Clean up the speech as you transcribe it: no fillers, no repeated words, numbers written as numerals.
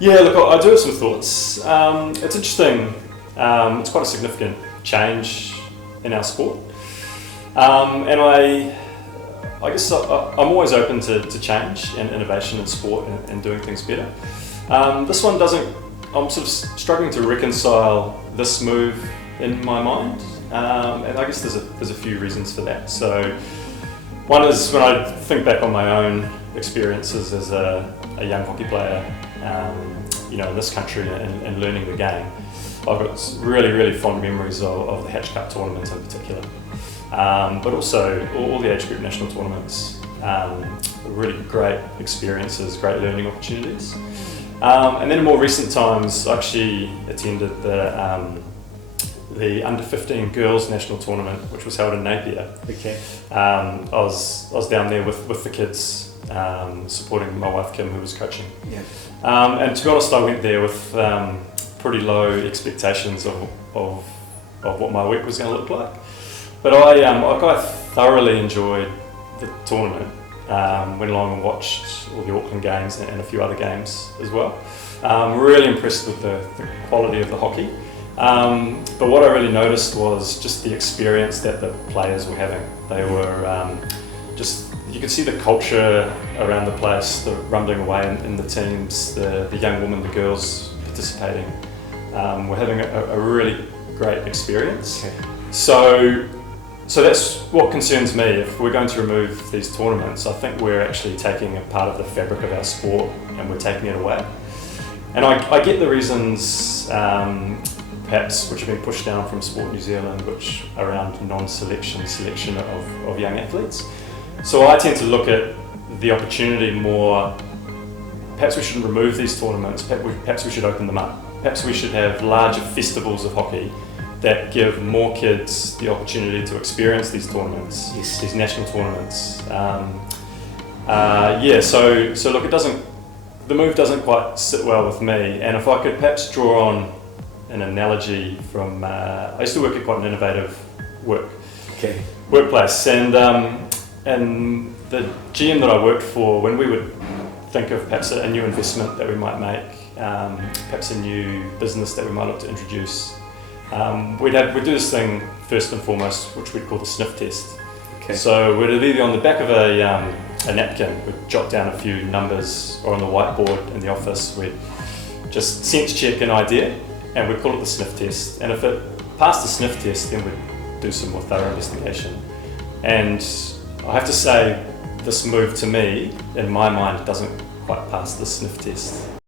Yeah, look, I do have some thoughts. It's interesting. It's quite a significant change in our sport, and I guess I'm always open to change and innovation in sport and doing things better. This one doesn't. I'm sort of struggling to reconcile this move in my mind, and I guess there's a few reasons for that. So, one is when I think back on my own experiences as a young hockey player, in this country and learning the game. I've got really fond memories of the Hatch Cup tournament in particular, but also all the age group national tournaments. Really great experiences, great learning opportunities. And then in more recent times, I actually attended the under 15 girls national tournament, which was held in Napier. Okay. I was down there with the kids, supporting my wife Kim, who was coaching. Yeah. And to be honest, I went there with pretty low expectations of what my week was going to look like. But I quite thoroughly enjoyed the tournament. Went along and watched all the Auckland games and a few other games as well. Really impressed with the quality of the hockey. But what I really noticed was just the experience that the players were having. They were you could see the culture around the place, the rumbling away in the teams, the young women, the girls participating, were having a really great experience. Okay. So that's what concerns me. If we're going to remove these tournaments, I think we're actually taking a part of the fabric of our sport and we're taking it away. And I get the reasons, perhaps, which have been pushed down from Sport New Zealand, which around selection of young athletes. So I tend to look at the opportunity more. Perhaps we shouldn't remove these tournaments. Perhaps we should open them up. Perhaps we should have larger festivals of hockey that give more kids the opportunity to experience these tournaments, yes. These national tournaments. So look, the move doesn't quite sit well with me. And if I could perhaps draw on an analogy from, I used to work at quite an innovative workplace, and the GM that I worked for, when we would think of perhaps a new investment that we might make, perhaps a new business that we might look to introduce, we'd do this thing first and foremost, which we'd call the sniff test. Okay. So we'd either on the back of a napkin, we'd jot down a few numbers, or on the whiteboard in the office, we'd just sense check an idea, and we'd call it the sniff test. And if it passed the sniff test, then we'd do some more thorough investigation. And I have to say, this move to me, in my mind, doesn't quite pass the sniff test.